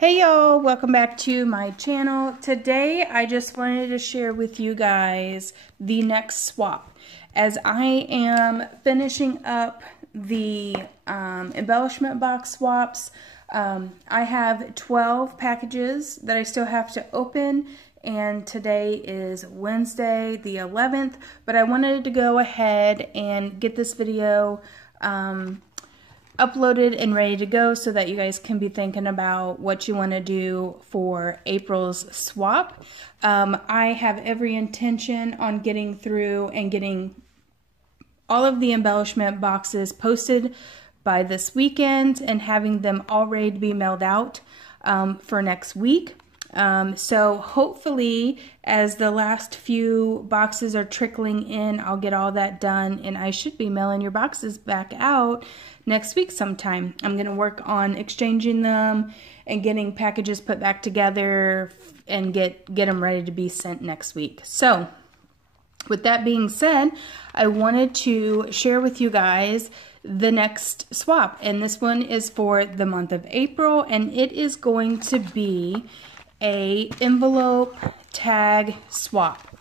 Hey y'all, welcome back to my channel. Today I just wanted to share with you guys the next swap. As I am finishing up the embellishment box swaps, I have 12 packages that I still have to open, and today is Wednesday the 11th, but I wanted to go ahead and get this video uploaded and ready to go so that you guys can be thinking about what you want to do for April's swap. I have every intention on getting through and getting all of the embellishment boxes posted by this weekend and having them all ready to be mailed out for next week. So hopefully as the last few boxes are trickling in, I'll get all that done and I should be mailing your boxes back out next week sometime. I'm going to work on exchanging them and getting packages put back together and get them ready to be sent next week. So with that being said, I wanted to share with you guys the next swap, and this one is for the month of April, and it is going to be a envelope tag swap.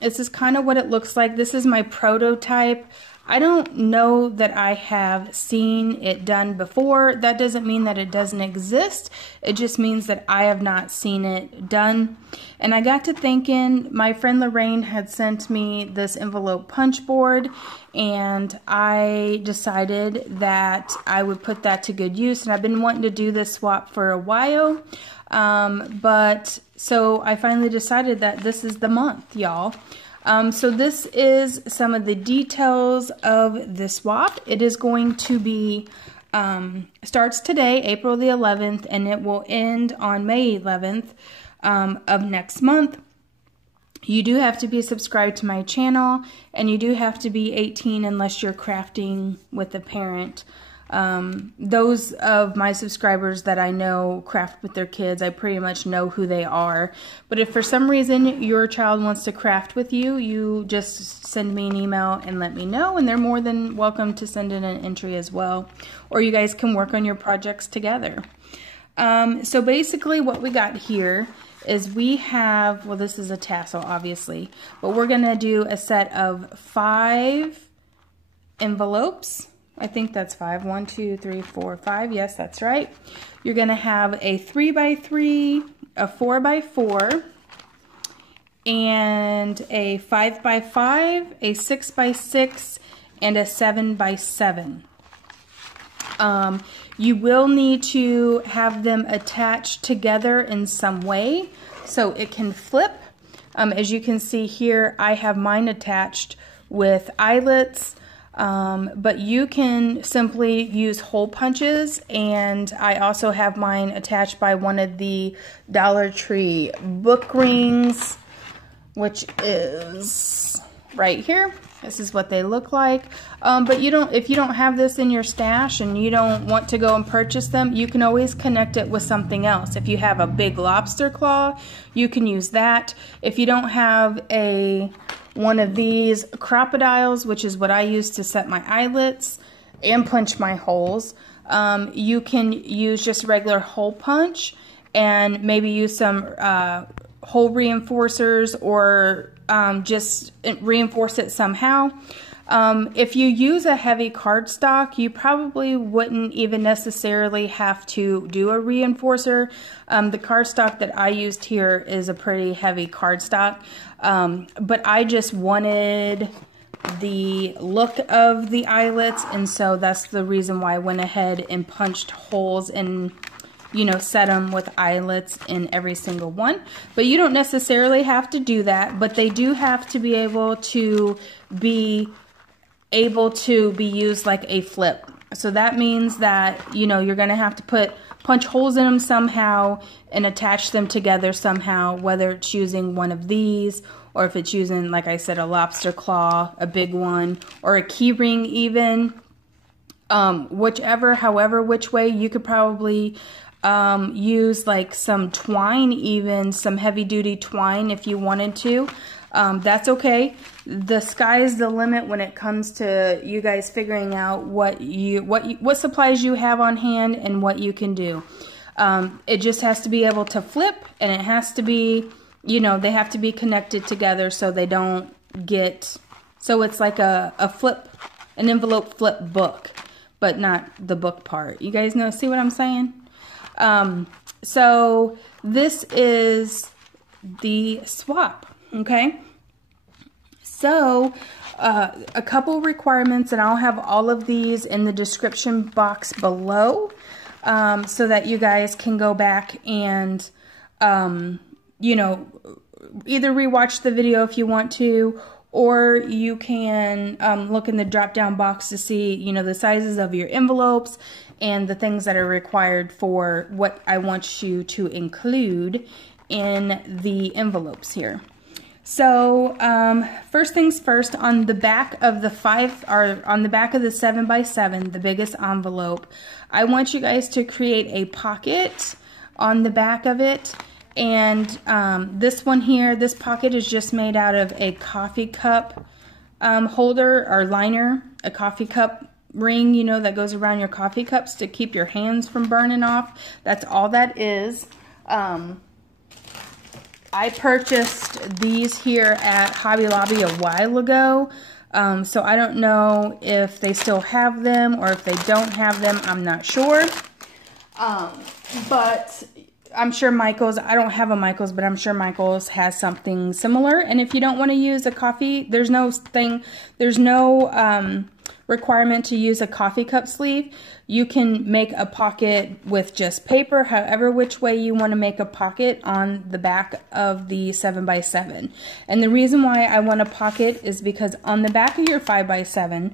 This is kind of what it looks like. This is my prototype. I don't know that I have seen it done before. That doesn't mean that it doesn't exist. It just means that I have not seen it done. And I got to thinking, my friend Lorraine had sent me this envelope punch board, and I decided that I would put that to good use. And I've been wanting to do this swap for a while. So I finally decided that this is the month, y'all. So this is some of the details of the swap. It is going to be, starts today, April the 11th, and it will end on May 11th of next month. You do have to be subscribed to my channel, and you do have to be 18 unless you're crafting with a parent. Those of my subscribers that I know craft with their kids, I pretty much know who they are. But if for some reason your child wants to craft with you, you just send me an email and let me know, and they're more than welcome to send in an entry as well. Or you guys can work on your projects together. So basically what we got here is we have, well, this is a tassel obviously, but we're going to do a set of 5 envelopes. I think that's 5. 1, 2, 3, 4, 5. Yes, that's right. You're going to have a 3x3, a 4x4, and a 5x5, a 6x6, and a 7x7. You will need to have them attached together in some way so it can flip. As you can see here, I have mine attached with eyelets. But you can simply use hole punches, and I also have mine attached by one of the Dollar Tree book rings, which is right here. This is what they look like. But if you don't have this in your stash and you don't want to go and purchase them, you can always connect it with something else. If you have a big lobster claw, you can use that. If you don't have one of these crocodiles, which is what I use to set my eyelets and punch my holes, you can use just regular hole punch and maybe use some hole reinforcers, or just reinforce it somehow. If you use a heavy cardstock, you probably wouldn't even necessarily have to do a reinforcer. The cardstock that I used here is a pretty heavy cardstock, but I just wanted the look of the eyelets, and so that's the reason why I went ahead and punched holes and, you know, set them with eyelets in every single one. But you don't necessarily have to do that, but they do have to be able to be used like a flip. So that means that, you know, you're going to have to punch holes in them somehow and attach them together somehow, whether it's using one of these, or if it's using, like I said, a lobster claw, a big one, or a key ring even. Which way, you could probably use like some twine, even some heavy duty twine if you wanted to. That's okay. The sky is the limit when it comes to you guys figuring out what supplies you have on hand and what you can do. It just has to be able to flip, and it has to be, you know, they have to be connected together so they don't get, so it's like a flip, an envelope flip book, but not the book part. You guys know, see what I'm saying? So this is the swap, okay? So a couple requirements, and I'll have all of these in the description box below, so that you guys can go back and, you know, either rewatch the video if you want to, or you can look in the drop-down box to see, you know, the sizes of your envelopes and the things that are required for what I want you to include in the envelopes here. So first things first, on the back of the 7x7, the biggest envelope, I want you guys to create a pocket on the back of it. And this one here, this pocket is just made out of a coffee cup holder or liner, a coffee cup ring, you know, that goes around your coffee cups to keep your hands from burning off. That's all that is. I purchased these here at Hobby Lobby a while ago, so I don't know if they still have them or if they don't have them. I'm not sure, but I'm sure Michael's, I don't have a Michael's, but I'm sure Michael's has something similar. And if you don't want to use a coffee, there's no requirement to use a coffee cup sleeve. You can make a pocket with just paper, however which way you want to make a pocket on the back of the 7x7. And the reason why I want a pocket is because on the back of your 5x7,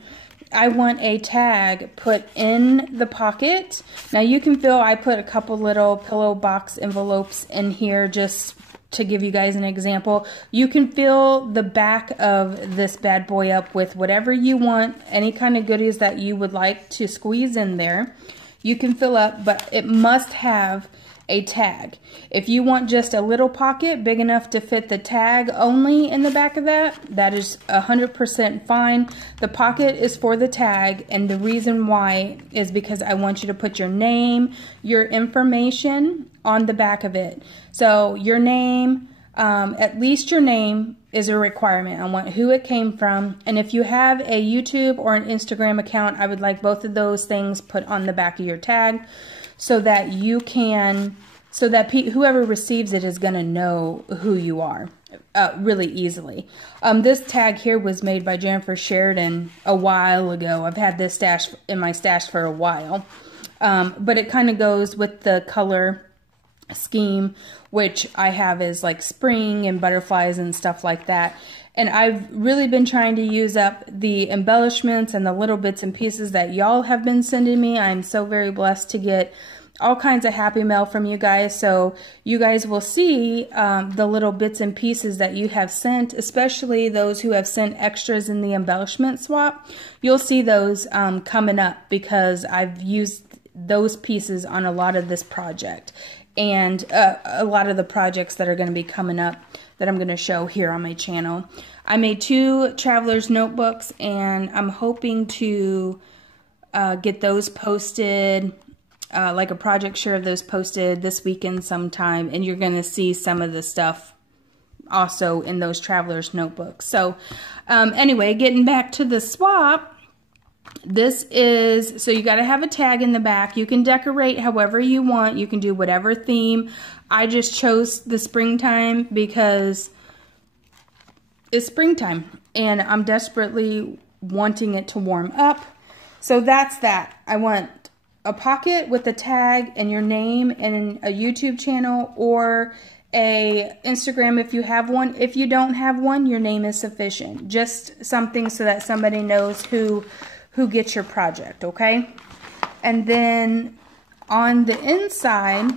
I want a tag put in the pocket. Now you can feel, I put a couple little pillow box envelopes in here just to give you guys an example. You can fill the back of this bad boy up with whatever you want, any kind of goodies that you would like to squeeze in there. You can fill up, but it must have a tag. If you want just a little pocket big enough to fit the tag only in the back of that, that is 100% fine. The pocket is for the tag, and the reason why is because I want you to put your name, your information on the back of it. So your name, at least your name is a requirement. I want who it came from, and if you have a YouTube or an Instagram account, I would like both of those things put on the back of your tag, so that you can, so that whoever receives it is going to know who you are really easily. This tag here was made by Jennifer Sheridan a while ago. I've had this stash in my stash for a while, but it kind of goes with the color scheme, which I have is like spring and butterflies and stuff like that. And I've really been trying to use up the embellishments and the little bits and pieces that y'all have been sending me. I'm so very blessed to get all kinds of happy mail from you guys. So you guys will see the little bits and pieces that you have sent, especially those who have sent extras in the embellishment swap. You'll see those coming up because I've used those pieces on a lot of this project. And a lot of the projects that are going to be coming up that I'm going to show here on my channel. I made 2 traveler's notebooks, and I'm hoping to get those posted, like a project share of those posted this weekend sometime, and you're going to see some of the stuff also in those traveler's notebooks. So anyway, getting back to the swap, this is, so you got to have a tag in the back. You can decorate however you want. You can do whatever theme. I just chose the springtime because it's springtime and I'm desperately wanting it to warm up. So that's that. I want a pocket with a tag and your name and a YouTube channel or a Instagram if you have one. If you don't have one, your name is sufficient. Just something so that somebody knows who gets your project, okay? And then on the inside,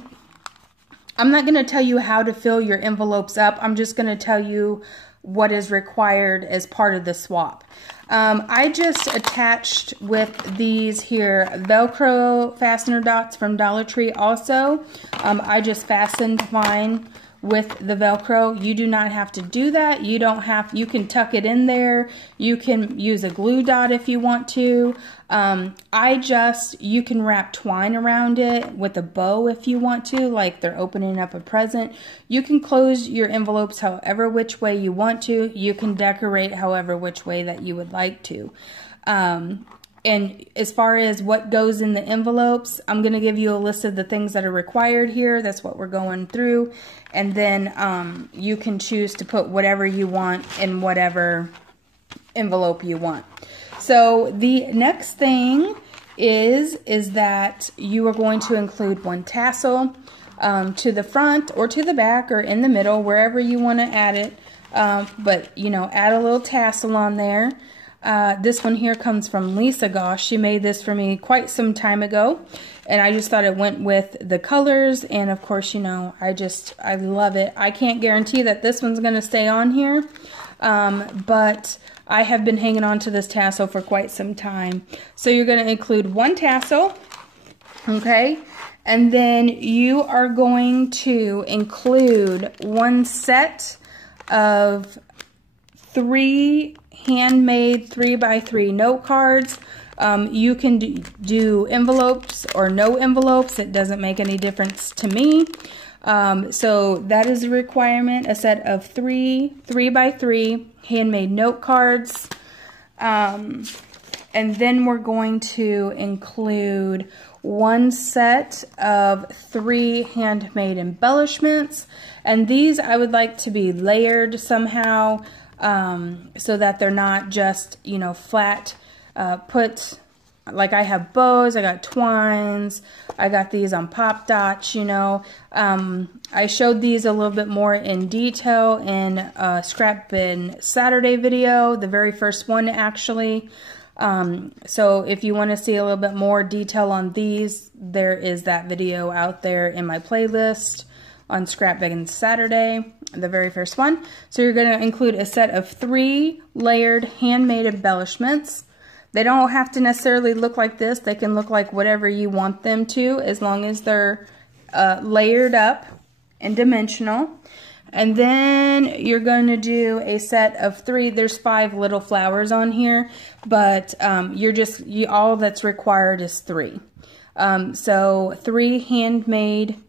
I'm not going to tell you how to fill your envelopes up. I'm just going to tell you what is required as part of the swap. I just attached with these here Velcro fastener dots from Dollar Tree also. I just fastened mine with the Velcro. You do not have to do that. You can tuck it in there. You can use a glue dot if you want to. You can wrap twine around it with a bow if you want to, like they're opening up a present. You can close your envelopes however which way you want to. You can decorate however which way that you would like to. And as far as what goes in the envelopes, I'm going to give you a list of the things that are required here. That's what we're going through. And then you can choose to put whatever you want in whatever envelope you want. So the next thing is that you are going to include one tassel to the front or to the back or in the middle, wherever you want to add it. But, you know, add a little tassel on there. This one here comes from Lisa Gosh. She made this for me quite some time ago, and I just thought it went with the colors, and of course, you know, I love it. I can't guarantee that this one's going to stay on here, but I have been hanging on to this tassel for quite some time. So you're going to include one tassel, okay, and then you are going to include one set of 3 handmade 3x3 note cards. You can do envelopes or no envelopes. It doesn't make any difference to me. So that is a requirement, a set of 3 3x3 handmade note cards. And then we're going to include one set of 3 handmade embellishments. And these I would like to be layered somehow, so that they're not just, you know, flat put. Like I have bows, I got twines, I got these on pop dots, you know. I showed these a little bit more in detail in Scrap Bin Saturday video, the very first one actually. So if you want to see a little bit more detail on these, there is that video out there in my playlist on Scrap Bin Saturday, the very first one. So you're going to include a set of 3 layered handmade embellishments. They don't have to necessarily look like this. They can look like whatever you want them to, as long as they're layered up and dimensional. And then you're going to do a set of 3. There's 5 little flowers on here, but all that's required is 3. So 3 handmade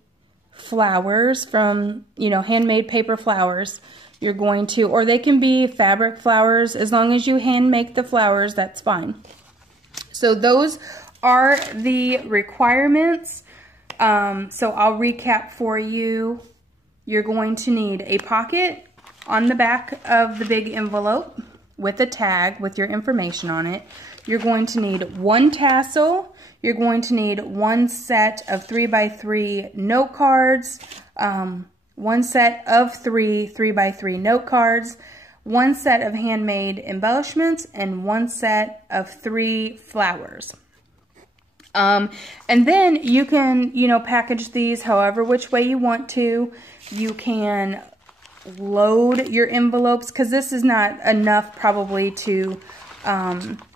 flowers from, you know, handmade paper flowers. You're going to, or they can be fabric flowers. As long as you hand make the flowers, that's fine. So those are the requirements. So I'll recap for you. You're going to need a pocket on the back of the big envelope with a tag with your information on it. You're going to need one tassel. You're going to need one set of 3x3 note cards, one set of 3 3x3 note cards, one set of handmade embellishments, and one set of 3 flowers. And then you can, you know, package these however which way you want to. You can load your envelopes, because this is not enough probably to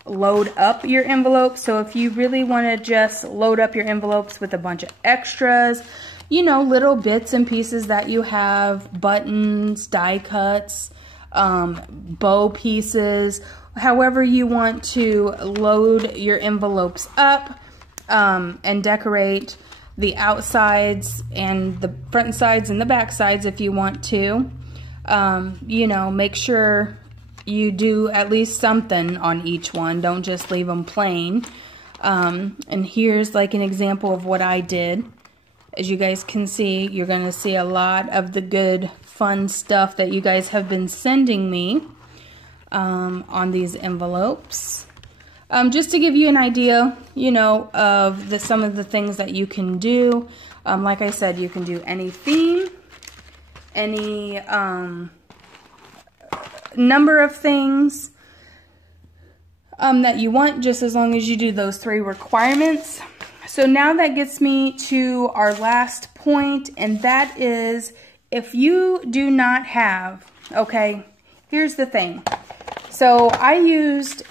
load up your envelopes. So if you really want to just load up your envelopes with a bunch of extras, you know, little bits and pieces that you have, buttons, die cuts, bow pieces, however you want to load your envelopes up, and decorate the outsides and the front sides and the back sides if you want to. You know, make sure you do at least something on each one. Don't just leave them plain. And here's like an example of what I did. As you guys can see, you're going to see a lot of the good, fun stuff that you guys have been sending me on these envelopes. Just to give you an idea, you know, of some of the things that you can do. Like I said, you can do any theme, any number of things that you want, just as long as you do those 3 requirements. So now that gets me to our last point, and that is, if you do not have, okay, here's the thing. So I used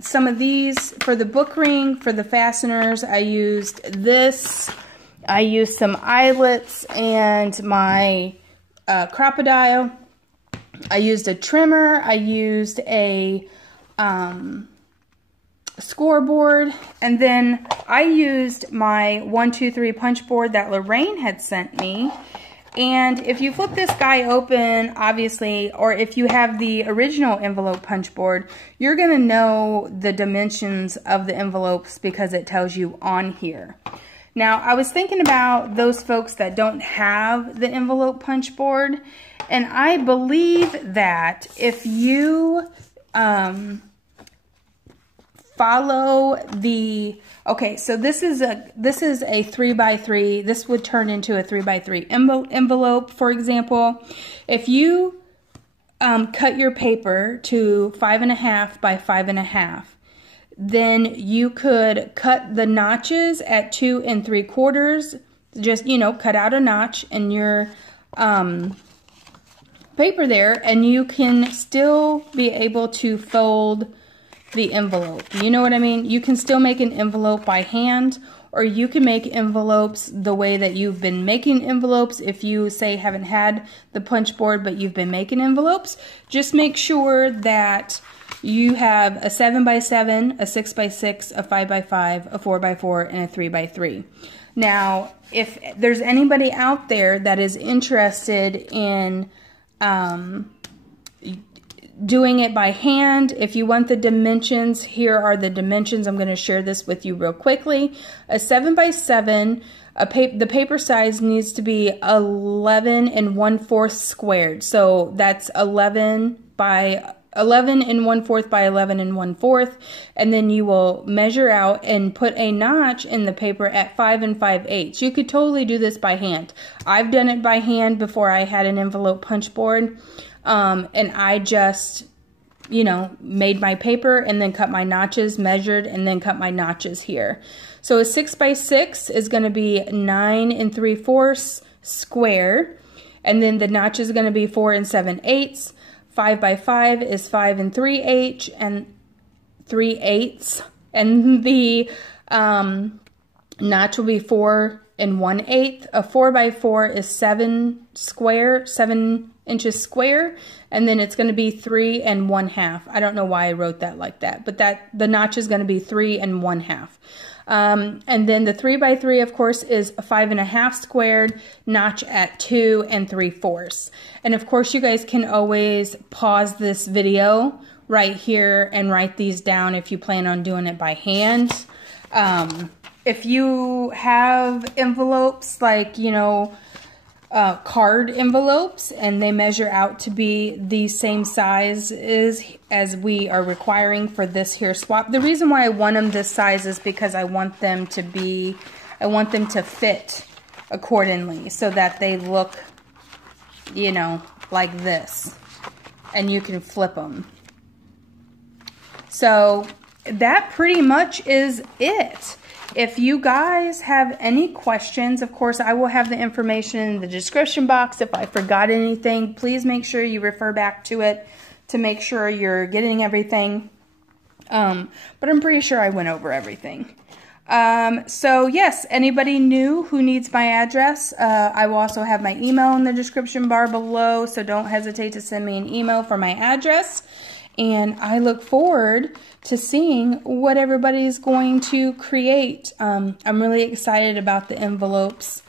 some of these for the book ring, for the fasteners. I used this. I used some eyelets and my crocodile. I used a trimmer. I used a scoreboard, and then I used my 1, 2, 3 punch board that Lorraine had sent me. And if you flip this guy open, obviously, or if you have the original envelope punch board, you're going to know the dimensions of the envelopes because it tells you on here. Now, I was thinking about those folks that don't have the envelope punch board, and I believe that if you follow the, okay, so this is a 3x3. This would turn into a 3x3 envelope, for example. If you cut your paper to 5.5 by 5.5, then you could cut the notches at 2 3/4. Just, you know, cut out a notch in your paper there, and you can still be able to fold the envelope. You know what I mean? You can still make an envelope by hand, or you can make envelopes the way that you've been making envelopes. If you, say, haven't had the punch board, but you've been making envelopes, just make sure that you have a 7x7, a 6x6, a 5x5, a 4x4, and a 3x3. Now, if there's anybody out there that is interested in doing it by hand, if you want the dimensions, here are the dimensions. I'm going to share this with you real quickly. A 7x7, the paper size needs to be 11 1/4 squared. So that's 11 1/4 by 11 1/4, and then you will measure out and put a notch in the paper at 5 5/8. You could totally do this by hand. I've done it by hand before I had an envelope punch board, and I just, you know, made my paper and then cut my notches, measured, and then cut my notches here. So a 6x6 is going to be 9 3/4 square, and then the notch is going to be 4 7/8. 5x5 is 5 3/8 and 3/8, and the notch will be 4 1/8. A 4x4 is 7 inches square, and then it's going to be 3 1/2. I don't know why I wrote that like that, but the notch is going to be 3 1/2. And then the 3x3, of course, is 5.5 squared, notch at 2 3/4. And of course, you guys can always pause this video right here and write these down if you plan on doing it by hand. If you have envelopes like, you know, card envelopes, and they measure out to be the same size as we are requiring for this here swap. The reason why I want them this size is because I want them to fit accordingly so that they look, you know, like this, and you can flip them. So that pretty much is it. If you guys have any questions, of course, I will have the information in the description box. If I forgot anything, please make sure you refer back to it to make sure you're getting everything. But I'm pretty sure I went over everything. So yes, anybody new who needs my address, I will also have my email in the description bar below, so don't hesitate to send me an email for my address. And I look forward to seeing what everybody's going to create. I'm really excited about the envelopes.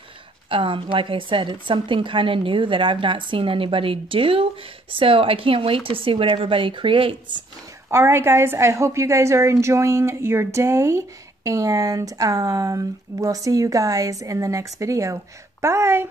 Like I said, it's something kind of new that I've not seen anybody do. So I can't wait to see what everybody creates. All right, guys, I hope you guys are enjoying your day. And we'll see you guys in the next video. Bye!